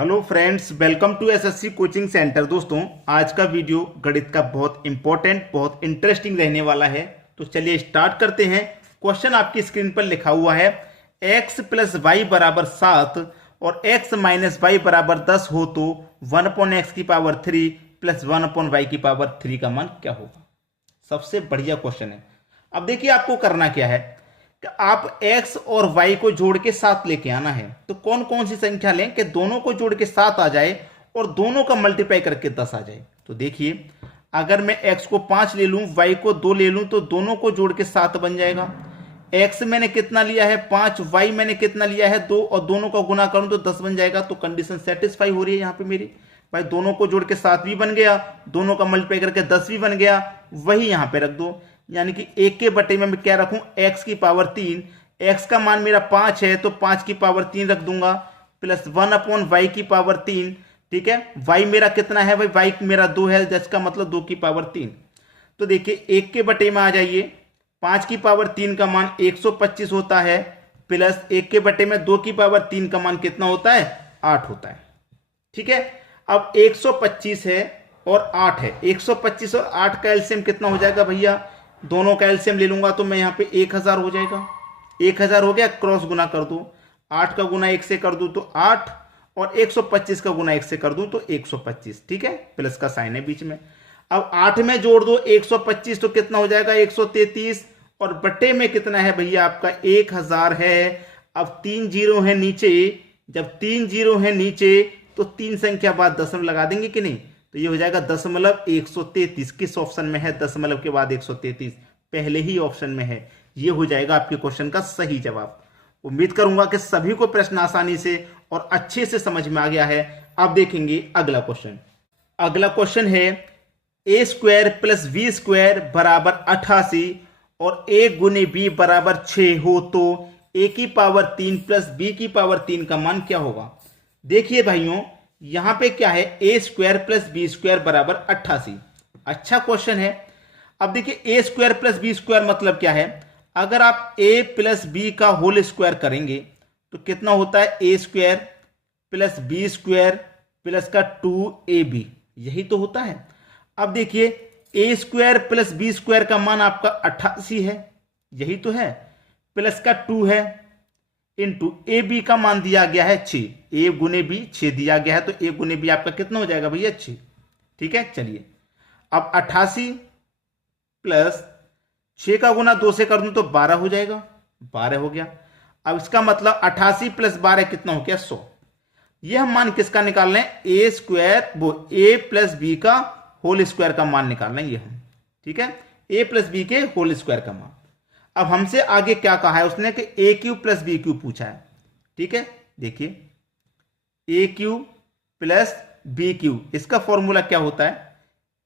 Hello friends, welcome to SSC coaching centre. दोस्तों, आज का वीडियो गणित का बहुत इंपॉर्टेंट, बहुत इंटरेस्टिंग रहने वाला है। तो चलिए स्टार्ट करते हैं। क्वेश्चन आपकी स्क्रीन पर लिखा हुआ है, x प्लस वाई बराबर 7 और x माइनस वाई बराबर 10 हो तो 1/x की पावर 3 प्लस 1/y की पावर 3 का मान क्या होगा। सबसे बढ़िया क्वेश्चन है। अब देखिए, आपको करना क्या है कि आप x और y को जोड़ के 7 लेके आना है। तो कौन कौन सी संख्या लें कि दोनों को जोड़ के 7 आ जाए और दोनों का मल्टीप्लाई करके 10 आ जाए। तो देखिए, अगर मैं x को 5 ले लूं, y को 2 ले लूं, तो दोनों को जोड़ के 7 बन जाएगा। x मैंने कितना लिया है 5, y मैंने कितना लिया है 2, और दोनों का गुना करूं तो 10 बन जाएगा। तो कंडीशन सेटिस्फाई हो रही है यहाँ पे मेरी। भाई दोनों को जोड़ के 7 भी बन गया, दोनों का मल्टीप्लाई करके 10 भी बन गया, वही यहाँ पे रख दो। यानी कि 1 के बटे में मैं क्या रखूं, x की पावर 3। x का मान मेरा 5 है तो 5 की पावर 3 रख दूंगा, प्लस 1/y की पावर 3। ठीक है, y मेरा कितना है भाई, y मेरा 2 है, जिसका मतलब 2 की पावर 3। तो देखिए, 1 के बटे में आ जाइए, 5 की पावर 3 का मान 125 होता है, प्लस 1 के बटे में 2 की पावर 3 का मान कितना होता है, 8 होता है। ठीक है, अब 125 है और 8 है, 125 और 8 का एलसीएम कितना हो जाएगा भैया, दोनों का एलसीएम ले लूंगा तो मैं यहाँ पे 1000 हो जाएगा। 1000 हो गया, क्रॉस गुना कर दो, 8 का गुना 1 से कर दूं तो 8, और 125 का गुना 1 से कर दूं तो 125। ठीक है, प्लस का साइन है बीच में। अब 8 में जोड़ दो 125 तो कितना हो जाएगा 133, और बटे में कितना है भैया आपका 1000 है। अब 3 जीरो है नीचे, जब 3 जीरो है नीचे तो 3 संख्या बाद दशमलव लगा देंगे कि नहीं, तो ये हो जाएगा 133। किस ऑप्शन में है, दशमलव के बाद 133, पहले ही ऑप्शन में है। ये हो जाएगा आपके क्वेश्चन का सही जवाब। उम्मीद करूंगा कि सभी को प्रश्न आसानी से और अच्छे से समझ में आ गया है। अब देखेंगे अगला क्वेश्चन। अगला क्वेश्चन है, a square plus B square बराबर 88 और a गुने b बराबर 6 हो तो a की पावर 3 प्लस b की पावर 3 का मान क्या होगा। देखिए भाइयों, यहां पे क्या है, a square plus B square बराबर 88। अच्छा क्वेश्चन है। अब देखिए, a square plus B square मतलब क्या है, अगर आप a प्लस बी का होल स्क्वायर करेंगे तो कितना होता है, a square plus B square plus का 2ab, यही तो होता है। अब देखिए, a square plus B square का मान आपका 88 है, यही तो है, प्लस का 2 है, इंटू ए बी का मान दिया गया है 6, a गुने बी 6 दिया गया है, तो a गुने बी आपका कितना हो जाएगा भैया 6। ठीक है, चलिए अब 88 प्लस 6 का गुना 2 से कर दूं तो 12 हो जाएगा, 12 हो गया। अब इसका मतलब 88 प्लस 12 कितना हो गया 100। ये हम मान किसका निकाल रहे हैं, ए स्क्वायर, वो a प्लस बी का होल स्क्वायर का मान निकाल रहे हैं ये हम। ठीक है, a प्लस बी के होल स्क्वायर का मान। अब हमसे आगे क्या कहा है उसने कि ए क्यू प्लस बी क्यू पूछा है। ठीक है, देखिए ए क्यू प्लस बी क्यू, इसका फॉर्मूला क्या होता है,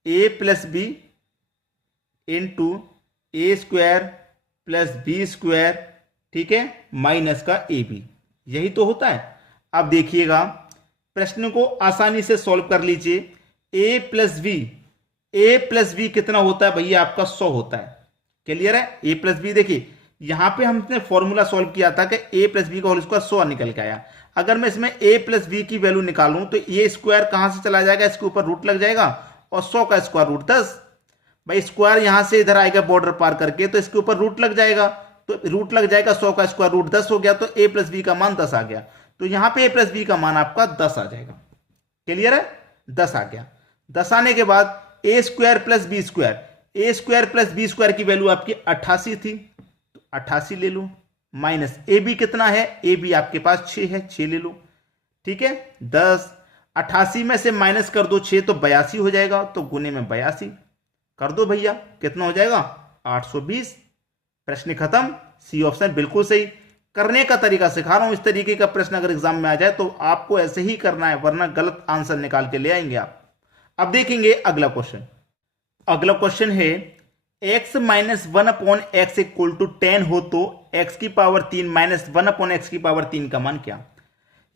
ए प्लस बी इंटू ए स्क्वायर प्लस बी स्क्वायर, ठीक है, माइनस का ए बी, यही तो होता है। अब देखिएगा, प्रश्न को आसानी से सॉल्व कर लीजिए। ए प्लस बी कितना होता है भैया आपका 100 होता है। क्लियर है, ए प्लस बी। देखिए यहां पे हमने फॉर्मूला सॉल्व किया था कि ए प्लस बी का होल स्क्वायर 100 निकल के आया। अगर मैं इसमें ए प्लस बी की वैल्यू निकालूं तो ये स्क्वायर कहां से चला जाएगा, इसके ऊपर रूट लग जाएगा, और 100 का स्क्वायर रूट 10। भाई स्क्वायर यहां से इधर आएगा बॉर्डर पार करके, तो इसके ऊपर रूट लग जाएगा, तो रूट लग जाएगा, 100 का स्क्वायर रूट 10 हो गया, तो ए प्लस बी का मान 10 आ गया। तो यहां पे ए प्लस बी का मान आपका 10 आ जाएगा। क्लियर है, 10 आ गया। 10 आने के बाद ए स्क्वायर प्लस बी स्क्वायर, ए स्क्वायर प्लस बी स्क्वायर की वैल्यू आपकी 88 थी, तो 88 ले लो, माइनस ए बी कितना है, ए बी आपके पास 6 है, 6 ले लो। ठीक है, 10, 88 में से माइनस कर दो 6 तो 82 हो जाएगा, तो गुने में 82 कर दो भैया, कितना हो जाएगा 820। प्रश्न खत्म। सी ऑप्शन बिल्कुल सही। करने का तरीका सिखा रहा हूं, इस तरीके का प्रश्न अगर एग्जाम में आ जाए तो आपको ऐसे ही करना है, वरना गलत आंसर निकाल के ले आएंगे आप। अब देखेंगे अगला क्वेश्चन। अगला क्वेश्चन है, x minus 1/x equal to 10 हो तो x की पावर 3 माइनस 1/x की पावर 3 का मान क्या।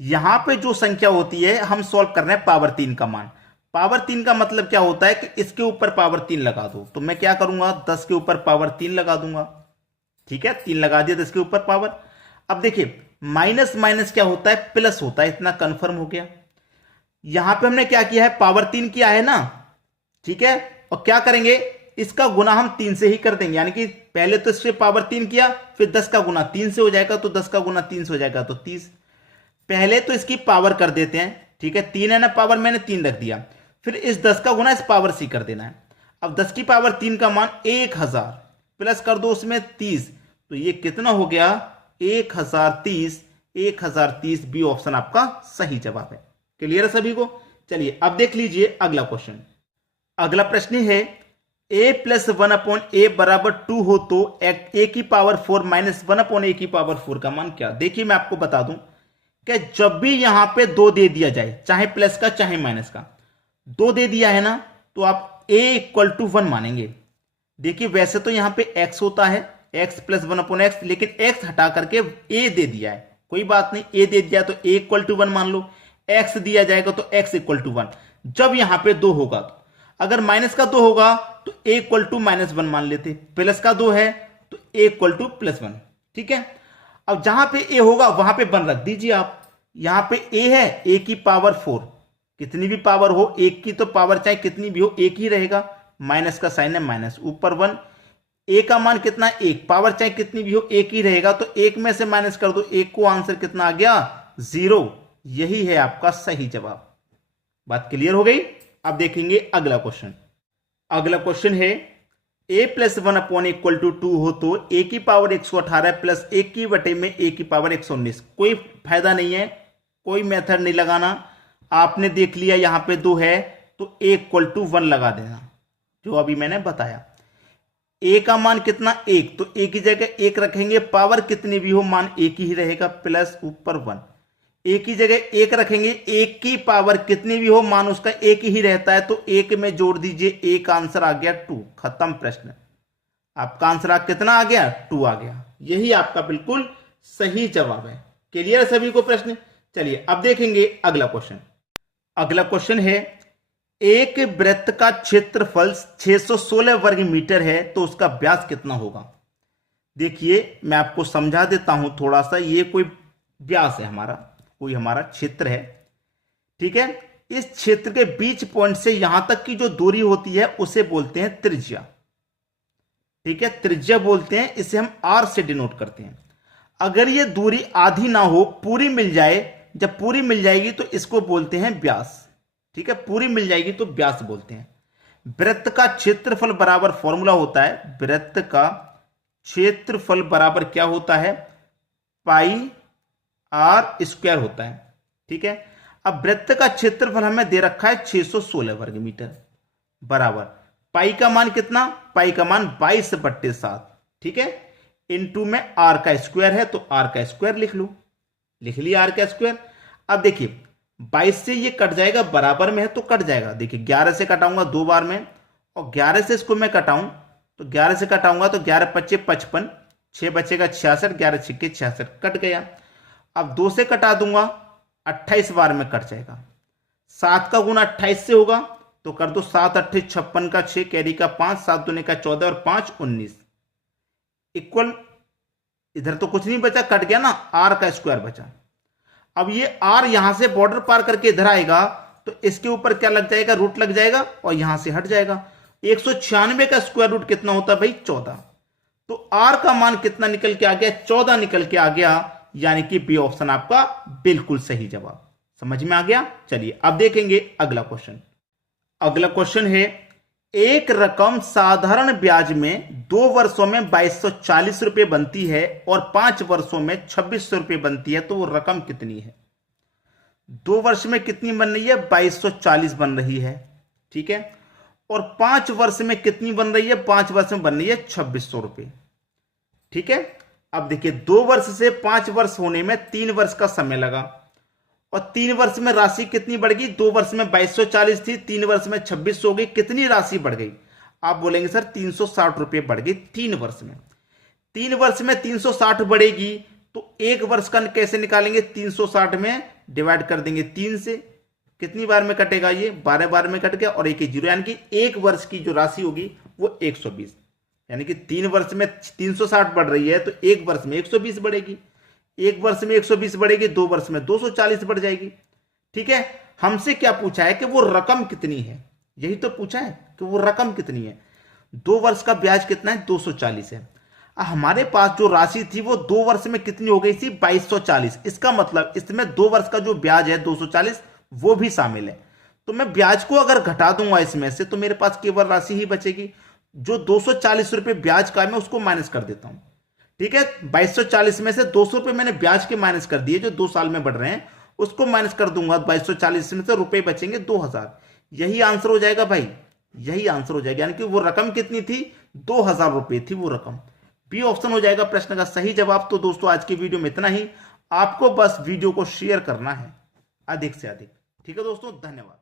यहां पे जो संख्या होती है हम सॉल्व कर रहे हैं पावर 3 का मान। पावर 3 का मतलब क्या होता है कि इसके ऊपर पावर 3 लगा दो, तो मैं क्या करूंगा 10 के ऊपर पावर 3 लगा दूंगा। ठीक है, 3 लगा दिया 10 के ऊपर पावर। अब देखिए, माइनस माइनस क्या होता है, प्लस होता है, इतना कंफर्म हो गया। यहां पे हमने क्या किया है, पावर 3 किया है ना, ठीक है। और क्या करेंगे, इसका गुना हम 3 से ही कर देंगे, यानी कि पहले तो इससे पावर 3 किया, फिर 10 का गुना 3 से हो जाएगा, तो 10 का गुना 3 से हो जाएगा तो 30। पहले तो इसकी पावर कर देते हैं, ठीक है, 3 है ना पावर, मैंने 3 रख दिया। फिर इस 10 का गुना इस पावर से कर देना है। अब 10 की पावर 3 का मान 1000 प्लस कर दो उसमें 30, तो ये कितना हो गया 1030। 1030 बी ऑप्शन आपका सही जवाब है। क्लियर है सभी को। चलिए अब देख लीजिए अगला क्वेश्चन। अगला प्रश्न है a प्लस 1/a बराबर 2 हो तो a की पावर 4 माइनस 1/a की पावर 4 का मान क्या। देखिए मैं आपको बता दूं कि जब भी यहां पे 2 दे दिया जाए, चाहे प्लस का चाहे माइनस का, 2 दे दिया है ना, तो आप a इक्वल टू 1 मानेंगे। देखिए वैसे तो यहां पे x होता है, x प्लस 1/x, लेकिन x हटा करके a दे दिया है, कोई बात नहीं, a दे दिया तो a इक्वल टू 1 मान लो, x दिया जाएगा तो x इक्वल टू 1। जब यहां पे 2 होगा, तो अगर माइनस का 2 होगा तो a इक्वल टू -1 मान लेते, प्लस का 2 है तो a इक्वल टू +1, ठीक है। अब जहां पे a होगा वहां पे 1 रख दीजिए आप। यहां पे a है, a की पावर 4, कितनी भी पावर हो, एक की तो पावर चाहे कितनी भी हो एक ही रहेगा, माइनस का साइन है माइनस, ऊपर 1, a का मान कितना, 1, पावर चाहे कितनी भी हो एक ही रहेगा, तो 1 में से माइनस कर दो, 1 को आंसर कितना आ गया 0। यही है आपका सही जवाब। बात क्लियर हो गई। अब देखेंगे अगला क्वेश्चन। अगला क्वेश्चन है a plus 1/a equal to 2 हो तो a की पावर 118 प्लस 1 की बटे में a की पावर 119। कोई फायदा नहीं है, कोई मेथड नहीं लगाना, आपने देख लिया यहां पे 2 है तो a इक्वल टू 1 लगा देना, जो अभी मैंने बताया। a का मान कितना 1, तो a की जगह 1 रखेंगे, पावर कितनी भी हो मान 1 ही रहेगा, प्लस ऊपर 1। एक ही जगह 1 रखेंगे, 1 की पावर कितनी भी हो मान उसका 1 ही रहता है, तो 1 में जोड़ दीजिए, 1 आंसर आ गया 2। खत्म प्रश्न। आपका आंसर कितना आ गया 2 आ गया। यही आपका बिल्कुल सही जवाब है। क्लियर है सभी को प्रश्न। चलिए अब देखेंगे अगला क्वेश्चन। अगला क्वेश्चन है एक वृत्त का क्षेत्रफल 616 वर्ग मीटर है तो उसका व्यास कितना होगा। देखिए मैं आपको समझा देता हूं थोड़ा सा। ये कोई व्यास है हमारा, कोई हमारा क्षेत्र है, ठीक है। इस क्षेत्र के बीच पॉइंट से यहां तक की जो दूरी होती है उसे बोलते हैं त्रिज्या, ठीक है, त्रिज्या बोलते हैं। इसे हम r से डिनोट करते हैं। अगर ये दूरी आधी ना हो, पूरी मिल जाए, जब पूरी मिल जाएगी तो इसको बोलते हैं व्यास, ठीक है, पूरी मिल जाएगी तो व्यास बोलते हैं। वृत्त का क्षेत्रफल बराबर फॉर्मूला होता है, वृत्त का क्षेत्रफल बराबर क्या होता है, पाई r स्क्वायर होता है, ठीक है। अब वृत्त का क्षेत्रफल हमें दे रखा है 616 वर्ग मीटर, बराबर पाई का मान कितना, पाई का मान 22/7, ठीक है, इनटू में r का स्क्वायर है तो r का स्क्वायर लिख लो, लिख लिया r का स्क्वायर। अब देखिए 22 से ये कट जाएगा, बराबर में है तो कट जाएगा। देखिए 11 से कटाऊंगा 2 बार में, और 11 से इसको मैं कटाऊं तो 11 से कटाऊंगा तो 11 × 5 = 55, 6 बचेगा 66, 11 × 6 = 66, कट गया। अब 2 से कटा दूंगा, 28 बार में कट जाएगा। 7 का गुना 28 से होगा तो कर दो, 7 × 8 = 56 का 6, कैरी का 5, 7 दूने का 14 और 5 19, इक्वल, इधर तो कुछ नहीं बचा, कट गया ना, r का स्क्वायर बचा। अब ये r यहां से बॉर्डर पार करके इधर आएगा तो इसके ऊपर क्या लग जाएगा, रूट लग जाएगा और यहां से हट जाएगा। 196 का स्क्वायर रूट कितना होता है भाई 14, तो r का मान कितना निकल के आ गया, 14 निकल के आ गया, यानी कि बी ऑप्शन आपका बिल्कुल सही जवाब। समझ में आ गया। चलिए अब देखेंगे अगला क्वेश्चन। अगला क्वेश्चन है एक रकम साधारण ब्याज में 2 वर्षों में 2240 रुपए बनती है और 5 वर्षों में 2600 रुपए बनती है, तो वो रकम कितनी है। 2 वर्ष में कितनी बन रही है, 2240 बन रही है, ठीक है, और 5 वर्ष में कितनी बन रही है, 5 वर्ष में बन रही है 2600 रुपए, ठीक है। अब देखिए 2 वर्ष से 5 वर्ष होने में 3 वर्ष का समय लगा, और 3 वर्ष में राशि कितनी बढ़ गई, 2 वर्ष में 2240 थी, 3 वर्ष में 2600 हो गई, कितनी राशि बढ़ गई। आप बोलेंगे सर 360 रुपए बढ़ गई 3 वर्ष में। 3 वर्ष में 360 बढ़ेगी तो 1 वर्ष का कैसे निकालेंगे, 360 में डिवाइड कर देंगे 3 से, कितनी बार में कटेगा ये, 12 बार में कट गया, और एक 0, यानी कि 1 वर्ष की जो राशि होगी वो 120, यानी कि 3 वर्ष में 360 बढ़ रही है तो 1 वर्ष में 120 बढ़ेगी, 1 वर्ष में 120 बढ़ेगी, 2 वर्ष में 240 बढ़ जाएगी, ठीक है। हमसे क्या पूछा है कि वो रकम कितनी है, यही तो पूछा है कि वो रकम कितनी है। 2 वर्ष का ब्याज कितना है, 240 है। हमारे पास जो राशि थी वो 2 वर्ष में कितनी हो गई थी, 2240। इसका मतलब इसमें 2 वर्ष का जो ब्याज है 240 वो भी शामिल है। तो मैं ब्याज को अगर घटा दूंगा इसमें से तो मेरे पास केवल राशि ही बचेगी। जो 240 रुपये ब्याज का है मैं उसको माइनस कर देता हूं। ठीक है, 2240 में से 200 रुपये मैंने ब्याज के माइनस कर दिए जो 2 साल में बढ़ रहे हैं, उसको माइनस कर दूंगा। 2240 में से रुपए बचेंगे 2000। यही आंसर हो जाएगा भाई, यही आंसर हो जाएगा। यानी कि वो रकम कितनी थी, 2000 रुपये थी वो रकम। बी ऑप्शन हो जाएगा प्रश्न का सही जवाब। तो दोस्तों आज की वीडियो में इतना ही। आपको बस वीडियो को शेयर करना है अधिक से अधिक। ठीक है दोस्तों, धन्यवाद।